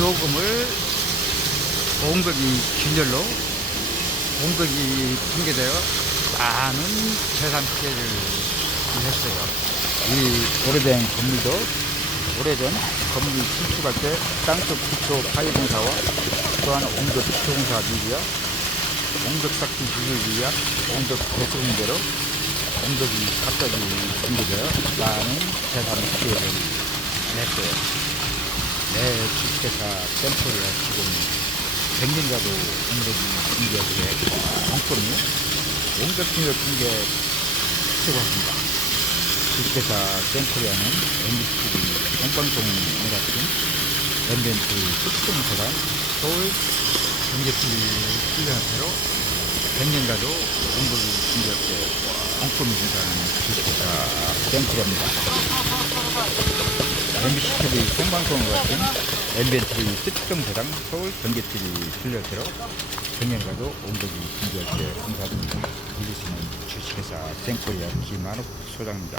교금을 공덕이 균열로 공덕이 붕괴되어 많은 재산 피해를 했어요. 이 오래된 건물도 오래전 건물 신축할 때 땅속 기초 파이 공사와 또한 옹덕 기초 공사가 밀고요. 옹덕 삭힌 기술을 위한 옹덕 배수공대로 옹덕이 갑자기 붕괴되어 많은 재산 피해를 냈어요. 내 주식회사 샘플을 지금 100년가도 오늘은 붕괴하게 정권이 옹덕 붕괴 붕괴 치고왔습니다. 주식회사 샘플이라는 MBC 공방송을 같은 엠벤트 특성사단 서울 경제TV 훈련회로 100년가도 공부를 준비할 공품이 준다는 주식회사 샘플입니다. MBC TV 생방송을 같은 엠벤트 특성사단 서울 경제TV 훈련회로 100년가도 온도기 준비할 때 공사합니다. 이기시는 주식회사 생코리아 김한욱 소장입니다.